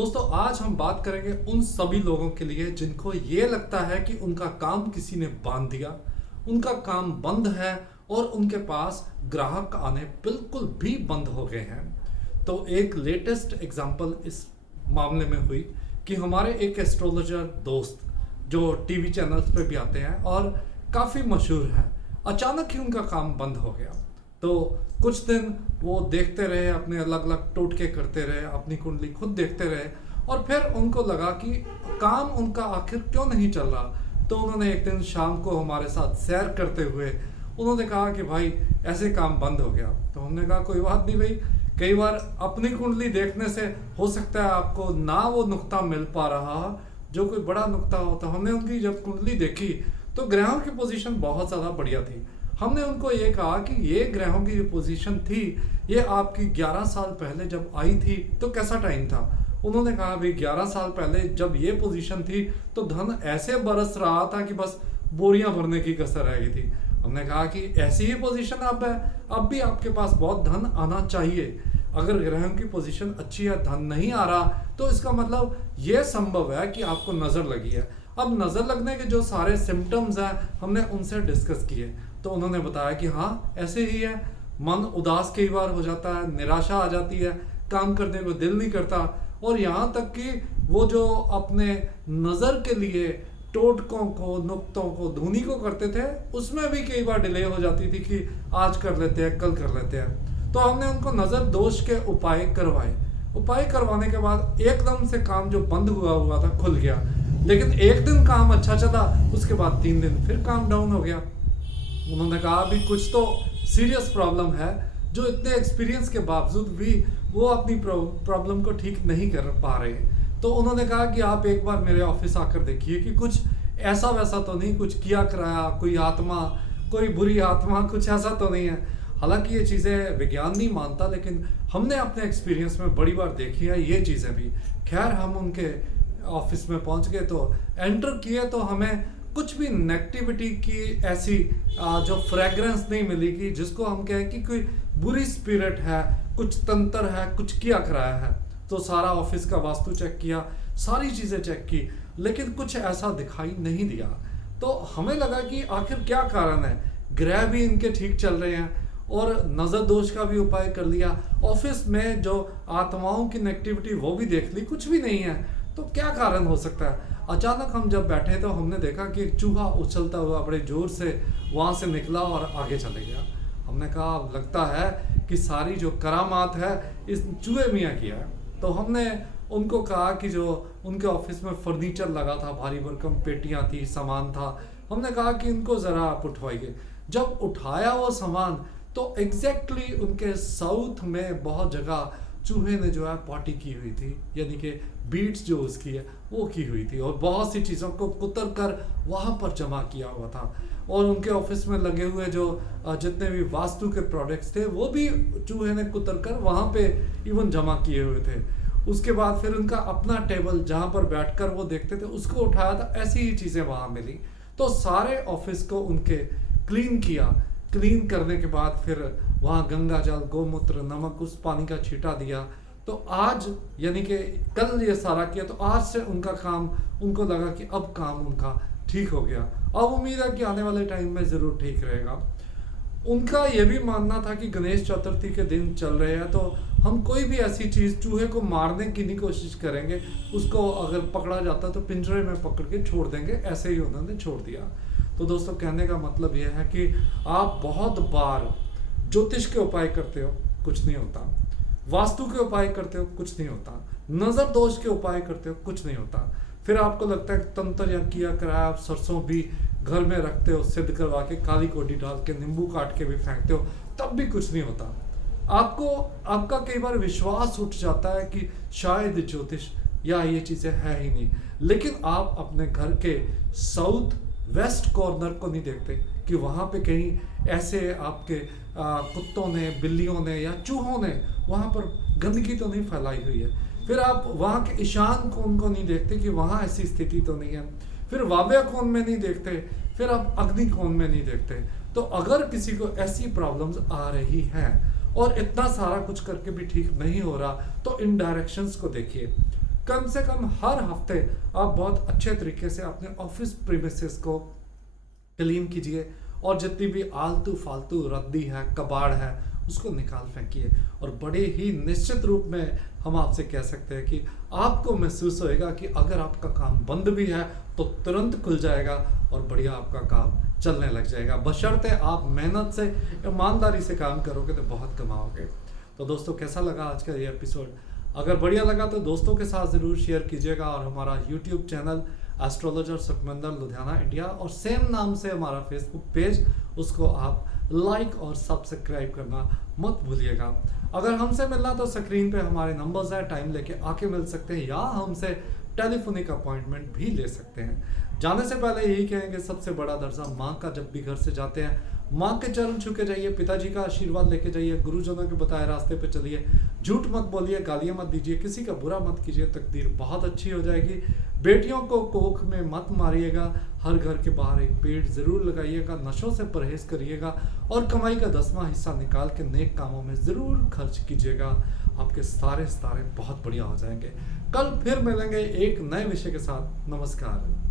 दोस्तों आज हम बात करेंगे उन सभी लोगों के लिए जिनको ये लगता है कि उनका काम किसी ने बांध दिया, उनका काम बंद है और उनके पास ग्राहक आने बिल्कुल भी बंद हो गए हैं। तो एक लेटेस्ट एग्जांपल इस मामले में हुई कि हमारे एक एस्ट्रोलॉजर दोस्त जो टीवी चैनल्स पे भी आते हैं और काफ़ी मशहूर हैं, अचानक ही उनका काम बंद हो गया। तो कुछ दिन वो देखते रहे, अपने अलग अलग टोटके करते रहे, अपनी कुंडली खुद देखते रहे और फिर उनको लगा कि काम उनका आखिर क्यों नहीं चल रहा। तो उन्होंने एक दिन शाम को हमारे साथ सैर करते हुए उन्होंने कहा कि भाई ऐसे काम बंद हो गया। तो हमने कहा कोई बात नहीं भाई, कई बार अपनी कुंडली देखने से हो सकता है आपको ना वो नुक्ता मिल पा रहा जो कोई बड़ा नुक्ता हो। तो हमने उनकी जब कुंडली देखी तो ग्रहों की पोजीशन बहुत ज़्यादा बढ़िया थी। हमने उनको ये कहा कि ये ग्रहों की जो पोजीशन थी ये आपकी 11 साल पहले जब आई थी तो कैसा टाइम था। उन्होंने कहा भाई 11 साल पहले जब ये पोजीशन थी तो धन ऐसे बरस रहा था कि बस बोरियां भरने की कसर रह गई थी। हमने कहा कि ऐसी ही पोजीशन अब है, अब भी आपके पास बहुत धन आना चाहिए। अगर ग्रहों की पोजीशन अच्छी है, धन नहीं आ रहा, तो इसका मतलब ये संभव है कि आपको नज़र लगी है। अब नज़र लगने के जो सारे सिम्टम्स हैं हमने उनसे डिस्कस किए तो उन्होंने बताया कि हाँ ऐसे ही है, मन उदास कई बार हो जाता है, निराशा आ जाती है, काम करने को दिल नहीं करता और यहाँ तक कि वो जो अपने नज़र के लिए टोटकों को, नुक्तों को, धुनी को करते थे उसमें भी कई बार डिले हो जाती थी कि आज कर लेते हैं, कल कर लेते हैं। तो हमने उनको नज़र दोष के उपाय करवाए। उपाय करवाने के बाद एकदम से काम जो बंद हुआ था खुल गया, लेकिन एक दिन काम अच्छा चला, उसके बाद 3 दिन फिर काम डाउन हो गया। उन्होंने कहा अभी कुछ तो सीरियस प्रॉब्लम है जो इतने एक्सपीरियंस के बावजूद भी वो अपनी प्रॉब्लम को ठीक नहीं कर पा रहे। तो उन्होंने कहा कि आप एक बार मेरे ऑफिस आकर देखिए कि कुछ ऐसा वैसा तो नहीं, कुछ किया कराया, कोई आत्मा, कोई बुरी आत्मा, कुछ ऐसा तो नहीं है। हालांकि ये चीज़ें विज्ञान नहीं मानता, लेकिन हमने अपने एक्सपीरियंस में बड़ी बार देखी है ये चीज़ें भी। खैर हम उनके ऑफिस में पहुंच गए तो एंटर किए तो हमें कुछ भी नेगेटिविटी की ऐसी जो फ्रेग्रेंस नहीं मिली कि जिसको हम कहें कि कोई बुरी स्पिरिट है, कुछ तंत्र है, कुछ किया कराया है। तो सारा ऑफिस का वास्तु चेक किया, सारी चीज़ें चेक की, लेकिन कुछ ऐसा दिखाई नहीं दिया। तो हमें लगा कि आखिर क्या कारण है। ग्रह भी इनके ठीक चल रहे हैं और नज़र दोष का भी उपाय कर लिया, ऑफिस में जो आत्माओं की नेगेटिविटी वो भी देख ली, कुछ भी नहीं है। तो क्या कारण हो सकता है। अचानक हम जब बैठे तो हमने देखा कि एक चूहा उछलता हुआ बड़े जोर से वहाँ से निकला और आगे चले गया। हमने कहा अब लगता है कि सारी जो करामात है इस चूहे मियाँ किया है। तो हमने उनको कहा कि जो उनके ऑफिस में फर्नीचर लगा था, भारी भरकम पेटियाँ थी, सामान था, हमने कहा कि इनको ज़रा आप उठवाइए। जब उठाया वो सामान तो एग्जैक्टली उनके साउथ में बहुत जगह चूहे ने जो है पॉटी की हुई थी, यानी कि बीट्स जो उसकी है वो की हुई थी और बहुत सी चीज़ों को कुतर कर वहाँ पर जमा किया हुआ था। और उनके ऑफिस में लगे हुए जो जितने भी वास्तु के प्रोडक्ट्स थे वो भी चूहे ने कुतर कर वहाँ पे इवन जमा किए हुए थे। उसके बाद फिर उनका अपना टेबल जहाँ पर बैठकर वो देखते थे उसको उठाया था, ऐसी ही चीज़ें वहाँ मिली। तो सारे ऑफिस को उनके क्लीन किया। क्लीन करने के बाद फिर वहाँ गंगा जल, गोमूत्र, नमक, उस पानी का छींटा दिया। तो आज यानी कि कल ये सारा किया तो आज से उनका काम, उनको लगा कि अब काम उनका ठीक हो गया। अब उम्मीद है कि आने वाले टाइम में ज़रूर ठीक रहेगा। उनका ये भी मानना था कि गणेश चतुर्थी के दिन चल रहे हैं तो हम कोई भी ऐसी चीज़, चूहे को मारने की नहीं कोशिश करेंगे, उसको अगर पकड़ा जाता तो पिंजरे में पकड़ के छोड़ देंगे, ऐसे ही उन्होंने छोड़ दिया। तो दोस्तों कहने का मतलब यह है कि आप बहुत बार ज्योतिष के उपाय करते हो, कुछ नहीं होता, वास्तु के उपाय करते हो, कुछ नहीं होता, नज़र दोष के उपाय करते हो, कुछ नहीं होता। फिर आपको लगता है तंत्र या किया कराया, आप सरसों भी घर में रखते हो, सिद्ध करवा के, काली कोटी डाल के, नींबू काट के भी फेंकते हो, तब भी कुछ नहीं होता। आपको आपका कई बार विश्वास उठ जाता है कि शायद ज्योतिष या ये चीज़ें है ही नहीं, लेकिन आप अपने घर के साउथ वेस्ट कॉर्नर को नहीं देखते कि वहाँ पे कहीं ऐसे आपके कुत्तों ने, बिल्लियों ने या चूहों ने वहाँ पर गंदगी तो नहीं फैलाई हुई है। फिर आप वहाँ के ईशान कोण को नहीं देखते कि वहाँ ऐसी स्थिति तो नहीं है। फिर वाव्य कोण में नहीं देखते, फिर आप अग्नि कोण में नहीं देखते। तो अगर किसी को ऐसी प्रॉब्लम्स आ रही हैं और इतना सारा कुछ करके भी ठीक नहीं हो रहा तो इन डायरेक्शंस को देखिए। कम से कम हर हफ्ते आप बहुत अच्छे तरीके से अपने ऑफिस प्रीमिसेस को क्लीन कीजिए और जितनी भी आलतू फालतू रद्दी है, कबाड़ है, उसको निकाल फेंकिए। और बड़े ही निश्चित रूप में हम आपसे कह सकते हैं कि आपको महसूस होएगा कि अगर आपका काम बंद भी है तो तुरंत खुल जाएगा और बढ़िया आपका काम चलने लग जाएगा, बशर्ते आप मेहनत से, ईमानदारी से काम करोगे तो बहुत कमाओगे। तो दोस्तों, कैसा लगा आज का ये एपिसोड? अगर बढ़िया लगा तो दोस्तों के साथ ज़रूर शेयर कीजिएगा और हमारा YouTube channel astrologer Sukhmander Ludhiana India और सेम नाम से हमारा फेसबुक पेज, उसको आप लाइक और सब्सक्राइब करना मत भूलिएगा। अगर हमसे मिलना तो स्क्रीन पे हमारे नंबर्स हैं, टाइम लेके आके मिल सकते हैं या हमसे टेलीफोनिक अपॉइंटमेंट भी ले सकते हैं। जाने से पहले यही कहेंगे, सबसे बड़ा दर्जा माँ का। जब भी घर से जाते हैं माँ के चरण छू के जाइए, पिताजी का आशीर्वाद लेके जाइए, गुरुजनों के बताए रास्ते पे चलिए, झूठ मत बोलिए, गालियाँ मत दीजिए, किसी का बुरा मत कीजिए, तकदीर बहुत अच्छी हो जाएगी। बेटियों को कोख में मत मारिएगा, हर घर के बाहर एक पेड़ जरूर लगाइएगा, नशों से परहेज करिएगा और कमाई का 10वां हिस्सा निकाल के नेक कामों में ज़रूर खर्च कीजिएगा। आपके सारे बहुत बढ़िया हो जाएंगे। कल फिर मिलेंगे एक नए विषय के साथ। नमस्कार।